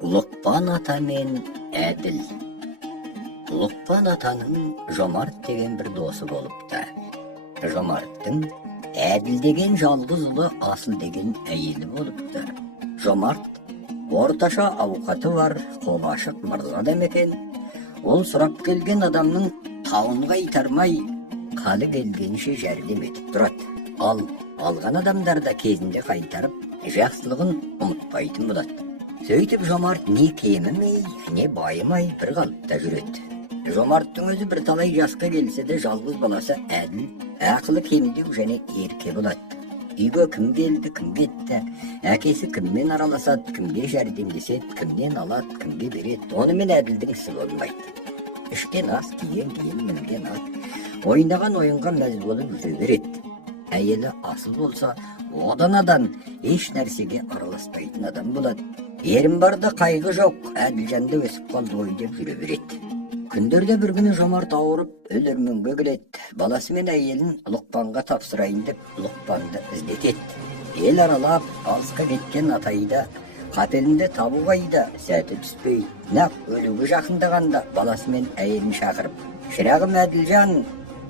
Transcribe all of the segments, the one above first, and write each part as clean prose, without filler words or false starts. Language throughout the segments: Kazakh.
Лұқпан ата мен әділ. Лұқпан атаның Жомарт деген бір досы болыпты. Жомарттың әділ деген жалғыз ұлы, Асыл деген әйелі болыпты. Жомарт орташа ауқаты бар, қолашық мырза адам екен. Ол сұрап келген адамның тауынға итармай, қалы келгенше жәрдем етіп тұрады. Ал алған адамдар да кезінде қайтарып, жақсылығын ұмытпайтын болады. Сөйтіп Жомарт не кемімей, не байымай бір қалыпта жүреді. Жомарттың өзі бір талай жасқа келсе де жалғыз баласы әділ, ақылы кемдеу және ерке болады. Үйге кім келді, кім кетті, әкесі кіммен араласады, кімге жәрдемдеседі, кімнен алады, кімге береді, онымен әділдің ісі болмайды. Ішкен ас, киген киім, мінген ат, ойнаған ойынға мәз болып жүре береді. Әйелі Асыл болса, одан еш нәрсеге араласпайтын адам болады. Ерім барда қайғы жоқ, әділжанды өсіп қалды ғой деп жүре береді. Күндерде бір күні Жомарт ауырып, өлерменге келеді. Баласы мен әйелін Лұқпанға тапсырайын деп Лұқпанды іздетеді. Ел аралап, алысқа кеткен атайды қапелінде табу қайда, сәті түспей, нақ өлуге жақындағанда баласы мен әйелін шақырып: "Шырағым Әділжан,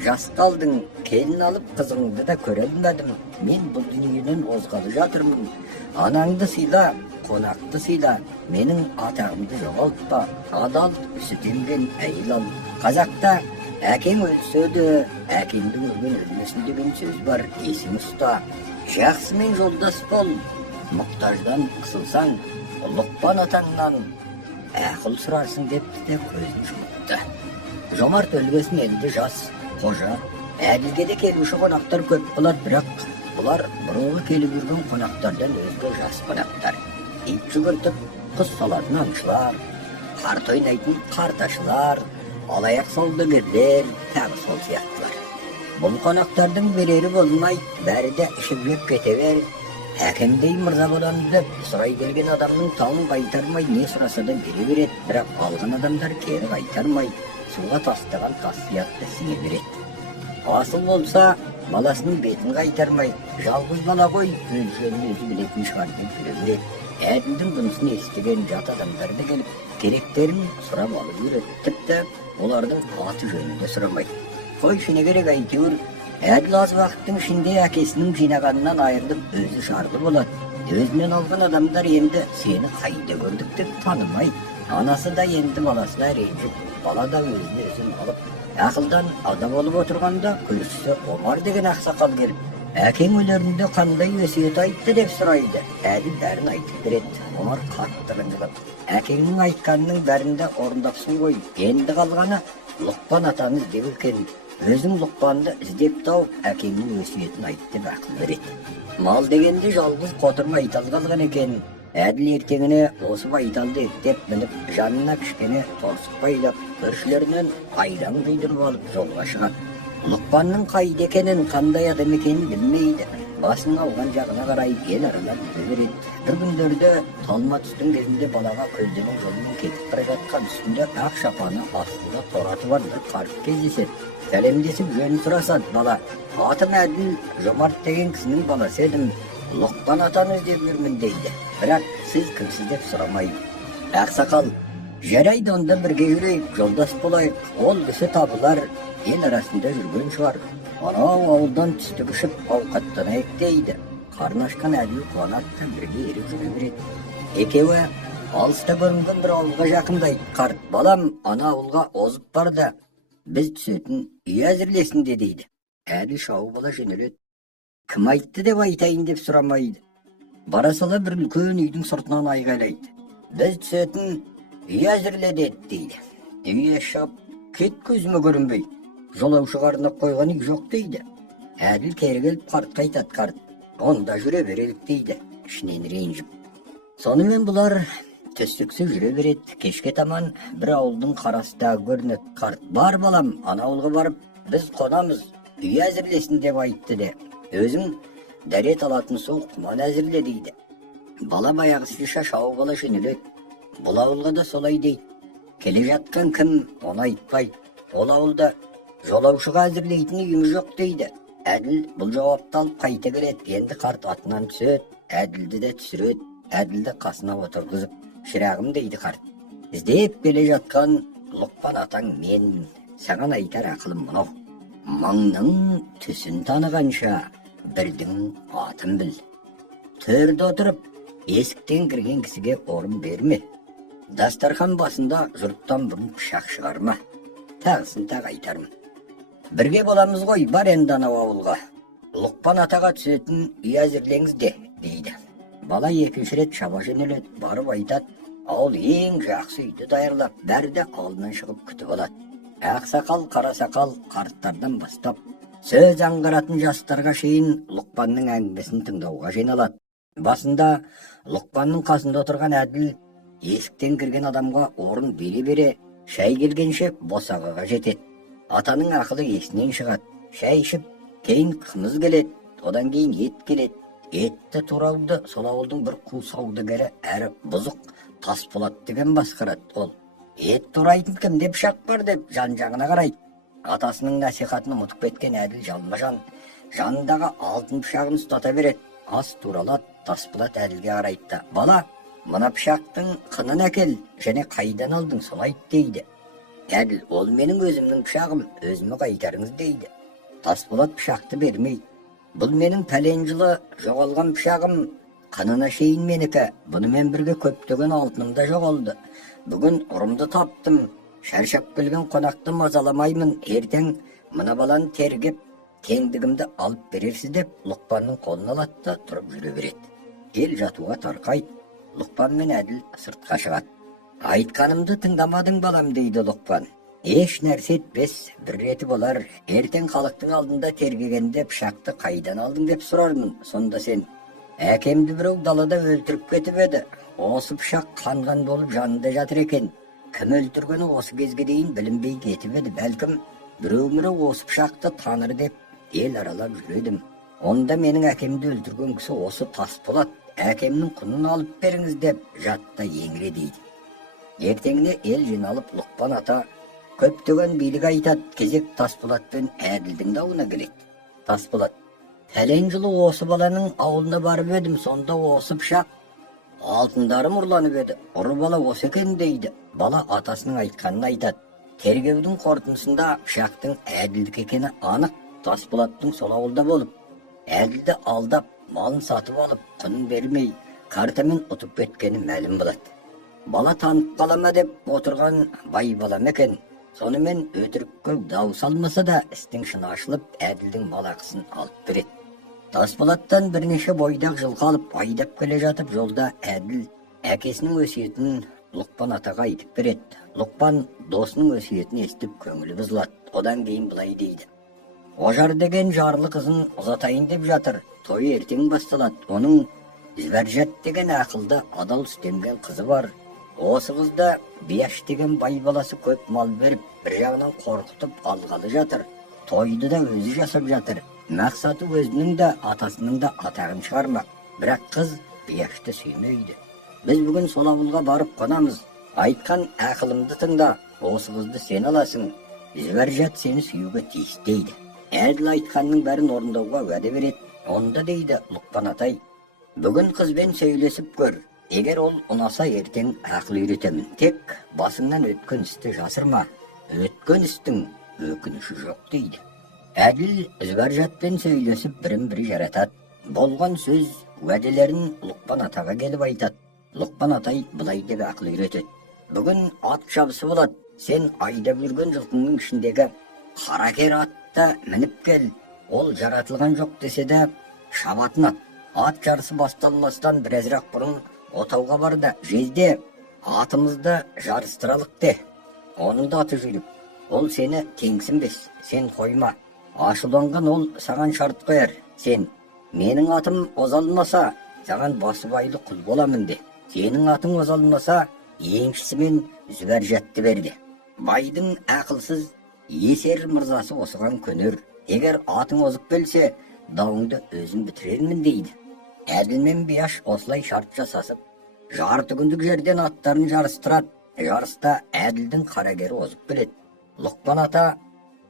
жас қалдың, келін алып қызыңды да көре алмадым. Мен бұл дүниеден озғалы жатырмын. Анаңды сыйла, қонақты сыйла, менің атағымды жоғалтпа, адал үсіп емген әйел ал. Қазақта әкең өлсе де, әкеңдің өлген өлмесін деген сөз бар, есің ұста. Жақсымен жолдас бол, мұқтаждан қысылсаң, Лұқпан атаңнан ақыл сұрарсың" депті де көзін жұмыпты. Жомарт өлгесін енді жас, қожа, әділге де келуші қонақтар көп болады, бірақ бұлар бұрынғы келіп жүрген қонақтардан өзге жас қонақтар. Ит жүгіртіп, құс салатын аңшылар, қарт ойнайтын қарташылар, алаяқ саудагерлер, тағы сол сияқтылар. Бұл қонақтардың берері болмай, бәрі де ішіп кете бер. Әкемдей мырза боламыз деп сұрай келген адамның тауын қайтармай, не сұраса да бере береді, бірақ алған адамдар кері қайтармай, суға тастаған тас сиятты сіңе береді. Асыл болса, баласының бетін қайтармай, жалғыз бала ғой, өз жөнін өзі білетін шығар деп жүре береді. Әділдің бұнысын естіген жат адамдарды келіп, керектерін сұрап алып жүреді, тіпті олардың аты жөнінде сұрамайды. Қой, шыны керек әйтеуір, әділ аз уақыттың ішінде әкесінің жинағанынан айырылып өзі жарлы болады. Өзінен алған адамдар енді сені қайда көрдік деп танымайды. Анасы да енді баласына ренжіп, бала да өзін өзін алып, ақылдан ада болып отырғанда көршісі Омар деген ақсақал келіп: "Әкең өлерінде қандай өсиет айтты" деп сұрайды. Әділ бәрін айтып береді. Омар қатты ренжіп: "Әкеңнің айтқанының бәрінде орындапсың ғой. Енді қалғаны Лұқпан атаны іздеу екен. Өзің Лұқпанды іздеп тауып, әкеңнің өсиетін айт" деп ақыл береді. Мал дегенде жалғыз қотыр байтал қалған екен. Әділ ертеңіне осы байталды ертеп мініп, жанына кішкене торсық байлап, көршілерінен айран құйдырып алып жолға шығады. Лұқпанның қайда екенін, қандай адам екенін білмейді. Басын алған жағына қарай ел аралап жүре береді. Бір күндерде талма түстің кезінде балаға көздеген жолымен кетіп бара жатқан үстінде ақ шапаны астында тораты бар бір қарт кездеседі. Сәлемдесіп жөнін сұрасады бала: "Атым Әділ, Жомарт деген кісінің баласы едім. Лұқпан атаны іздеп жүрмін" дейді. Бірақ сіз кімсіз деп сұрамайды. Ақсақал: "Жарайды, онда бірге жүрейік, жолдас болайық. Ол кісі табылар, ел арасында жүрген шығар. Анау ауылдан түстік ішіп ауқаттанайық" дейді. Қарны ашқан Әділ қуанады да бірге еріп жүре береді. Екеуі алыста көрінген бір ауылға жақындайды. Қарт: "Балам, ана ауылға озып бар да, біз түсетін үй әзірлесін" дейді. Әділ шауып ала жөнеледі. Кім айтты деп айтайын деп сұрамайды. Бара сала бір үлкен үйдің сыртынан айғайлайды: "Біз түсетін үй әзірле" дейді. Үйге шығып, "Кет, көзіме көрінбей, жолаушы қарнап қойған үй жоқ" дейді. Әділ кері келіп қартқа айтады: "Қарт, онда жүре берелік" дейді, ішінен ренжіп. Сонымен бұлар түстіксіз жүре береді. Кешке таман бір ауылдың қарастағы көрінеді. Қарт: "Бар балам, ана ауылға барып, біз қонамыз, үй әзірлесін" деп айтты де, "Өзің дәрет алатын су құман әзірле" дейді. Бала баяғысынша шауып ала жөнеледі. Бұл ауылға да солай дейді. Келе жатқан кім, оны айтпайды. Ол ауылда жолаушыға әзірлейтін үйіміз жоқ дейді. Әділ бұл жауапты алып қайта келеді. Енді қарт атынан түседі, Әділді де түсіреді. Әділді қасына отырғызып: Şiragım deydi kart. İzdeyip gele жатқан Лұқпан атаң мен, саған айтар ақылым мынау. Маңның түсін танығанша, бірдің атын біл. Төрде отырып, есіктен кірген кісіге орын берме. Дастархан басында жұрттан бұрын пышақ шығарма. Тағысын тағы айтармын. Бірге боламыз ғой, бар енді анау ауылға. Лұқпан атаға түсетін үй әзірлеңіз де, дейді. Бала екінші рет шаба жөнеледі, барып айтады. Ауыл ең жақсы үйді даярлап, бәрі де алдынан шығып күтіп алады. Ақсақал, қарасақал, қарттардан бастап, сөз аңғаратын жастарға шейін Лұқпанның әңгімесін тыңдауға жиналады. Басында Лұқпанның қасында отырған әділ есіктен кірген адамға орын бере-бере шай келгенше босағаға жетеді. Атаның ақылы есінен шығады. Шай ішіп, кейін қымыз келеді, одан кейін ет келеді. Етті турауды сол ауылдың бір қу саудагері әрі бұзық Тасболат деген басқарады. Ол ет турайтын кімде пышақ бар деп жан-жағына қарайды. Атасының насихатын ұмытып кеткен әділ жалма-жан жанындағы алтын пышағын ұстата береді. Ас туралады, Тасболат әділге қарайды. Бала, мына пышақтың қынын әкел, және қайдан алдың, соны айт дейді. Әділ, ол менің өзімнің пышағым, өзіме қайтарыңыз дейді. Тасболат пышақты бермейді. Бұл менің пәлен жылы жоғалған пышағым, қанына шейін менікі. Бұнымен бірге көптеген алтыным да жоғалды. Бүгін ұрымды таптым. Шаршап келген қонақты мазаламаймын. Ертең мына баланы тергеп, теңдігімді алып берерсіз деп, Лұқпанның қолын алады да тұрып жүре береді. Ел жатуға тарқайды. Лұқпан мен әділ сыртқа шығады. Айтқанымды тыңдамадың балам, дейді Лұқпан. Еш нәрсе етпес, бір реті болар. Ертең халықтың алдында тергегенде пышақты қайдан алдың деп сұрармын. Сонда сен, әкемді біреу далада өлтіріп кетіп еді. Осы пышақ қанған болып жанында жатыр екен. Кім өлтіргені осы кезге дейін білінбей кетіп еді. Бәлкім біреу осы пышақты таныр деп ел аралап жүредім. Онда менің әкемді өлтірген кісі осы Тасболат. Әкемнің құнын алып беріңіз деп жатта еңіре дейді. Ертеңіне ел жиналып Лұқпан ата көптеген билік айтады. Кезек Тасболат пен әділдің дауына келеді. Тасболат, пәлен жылы осы баланың ауылына барып едім, сонда осы пышақ алтындарым ұрланып еді. Ұры бала осы екен дейді. Бала атасының айтқанын айтады. Тергеудің қорытындысында пышақтың әділдік екені анық. Тасболаттың сол ауылда болып, әділді алдап, малын сатып алып, құнын бермей, картамен ұтып кеткені мәлім болады. Бала танып қалама деп отырған бай балам екен. Сонымен өтірікке дау салмаса да, істің шыны ашылып, әділдің мал ақысын алып береді. Тасболаттан бірнеше бойдақ жылқы алып айдап келе жатып, жолда әділ әкесінің өсиетін Лұқпан атаға айтып береді. Лұқпан досының өсиетін естіп көңілі бұзылады. Одан кейін былай дейді. Ожар деген жарлы қызын ұзатайын деп жатыр. Той ертең басталады. Оның Зүбәржат деген ақылды адал үстемген қызы бар. Осы қызда Бияш деген бай баласы көп мал беріп, бір жағынан қорқытып алғалы жатыр. Тойды да өзі жасап жатыр. Мақсаты өзінің де атасының да атағын шығармақ. Бірақ қыз Бияшты сүймейді. Біз бүгін сол ауылға барып қонамыз. Айтқан ақылымды тыңда. Осы қызды сен аласың. Зүбәржат сені сүюге тиіс дейді. Әділ айтқанның бәрін орындауға уәде береді. Онда дейді Лұқпан атай, бүгін қызбен сөйлесіп көр. Егер ол ұнаса ертең ақыл үйретемін. Тек басыңнан өткен істі жасырма. Өткен істің өкініші жоқ дейді. Әділ Зүбәржатпен сөйлесіп бірін-бірі жаратады. Болған сөз уәделерін Лұқпан атаға келіп айтады. Лұқпан атай былай деп ақыл үйретеді. Бүгін ат шабысы болады. Сен айдап жүрген жылқыңның ішіндегі қаракер атта мініп кел. Ол жаратылған жоқ десе де шабатын ат. Ат жарысы басталмастан біразырақ бұрын отауға бар да жезде атымызды жарыстыралық де. Оның да аты жүйрік. Ол сені теңсінбес. Сен қойма. Ашуланған ол саған шарт қояр. Сен, менің атым озалмаса, саған басыбайлы құл боламын де. Сенің атың озалмаса, еншісімен Зүбәржатты берді. Байдың ақылсыз есер мырзасы осыған көнер. Егер атың озып келсе, дауыңды өзім бітірермін дейді. Әділ мен Бияш осылай шарт жасасып, жарты күндік жерден аттарын жарыстырады. Жарыста Әділдің қарагері озып келеді. Лұқпан ата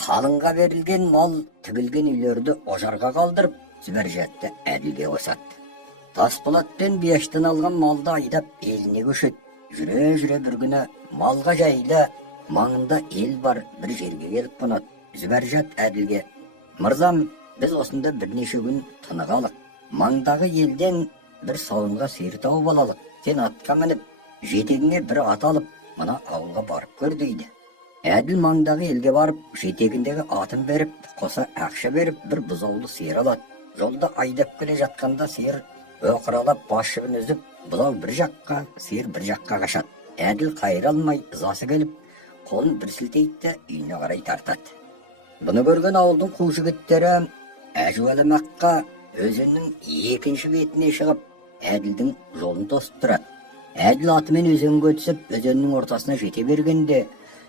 қалыңға берілген мал тігілген үйлерді ожарға қалдырып, Зүбәржатты Әділге қосады. Тасболат пен Бияштан алған малды айдап еліне көшеді. Жүре bir күні малға жайлы маңында ел бар бір жерге келіп қонады. Зүбәржат Әділге: «Мырзам, біз осында бірнеше күн тынығалық. Маңдағы елден бір сауынға сиыр тауып алалық. Сен атқа мініп, жетегіңе бір ат алып, мына ауылға барып көр» дейді. Әділ маңдағы елге барып, жетегіндегі атын беріп, қоса ақша беріп, бір бұзаулы сиыр алады. Жолда айдап келе жатқанда сиыр өқыралап басшығын үзіп, бұзау бір жаққа, сиыр бір жаққа қашады. Әділ қайыр алмай, ызасы келіп, қолын бір сілтейді, үйіне қарай тартады. Бұны көрген ауылдың қу жігіттері әжуаламаққа өзеннің екінші бетіне шығып, Әділдің жолын тосып тұрады. Әділ атымен өзенге өтісіп, өзеннің ортасына жете бергенде,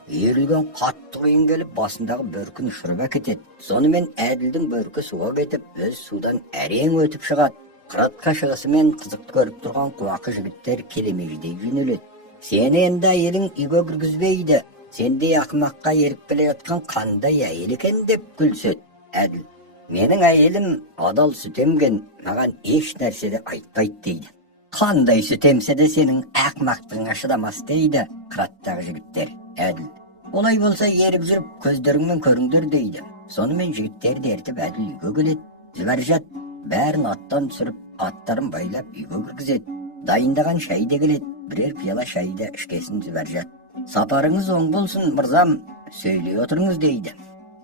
үйірілген қатты құйын келіп, басындағы бөркін ұшырып әкетеді. Сонымен Әділдің бөркі суға кетіп, өз судан әрең өтіп шығады. Қыратқа шығысымен қызықты көріп тұрған қуақы жігіттер келемеждей жөнеледі. «Сені енді әйелің үйге кіргізбейді. Сендей ақымаққа еріп келе жатқан қандай әйел екен?» деп күлседі Әділ. «Менің әйелім адал сүт емген, маған еш нәрседе айтпайды» дейді. «Қандай сүт емсе де сенің ақымақтығыңа шыдамас» дейді қыраттағы жігіттер. Әділ: «Олай болса еріп жүріп көздеріңмен көріңдер» дейді. Сонымен жігіттерді ертіп Әділ үйге келеді. Зүбәржат бәрін аттан түсіріп, аттарын байлап үйге кіргізеді. Дайындаған шай да келеді. Бірер пияла шайды ішкесін Зүбәржат. «Сапарыңыз оң болсын, мырзам, сөйлей отырыңыз» дейді.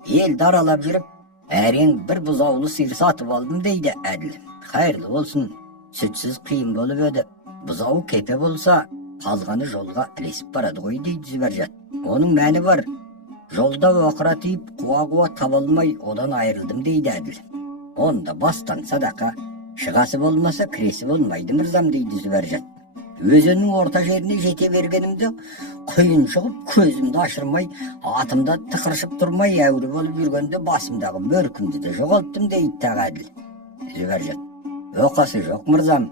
Елді аралап жүріп, әрең бір бұзаулы сиыр сатып алдым дейді Әділ. «Қайырлы болсын, сүтсіз қиын болып еді. Бұзауы кепе болса, қалғаны жолға ілесіп барады ғой» дейді Зүбәржат. «Оның мәні бар. Жолда оқыра тиіп, қуа таба алмай, одан айырылдым» дейді Әділ. «Онда бастан садақа, шығасы болмаса кіресі болмайды мырзам» дейді Зүбәржат. «Өзеннің орта жеріне жете бергенімде құйын шығып, көзімді ашырмай, атымда тықыршып тұрмай, әуре болып жүргенде басымдағы бөркімді де жоғалттым» дейді тағы Әділ. Зүбәржат: «Оқасы жоқ мырзам,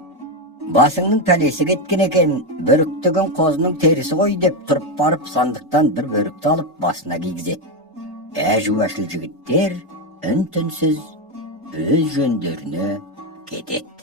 басыңның пәлесі кеткен екен, бөріктеген қозының терісі ғой» деп тұрып барып, сандықтан бір бөрікті алып басына кигізеді. Әжуашыл жігіттер үн-түнсіз өз жөндеріне кетеді.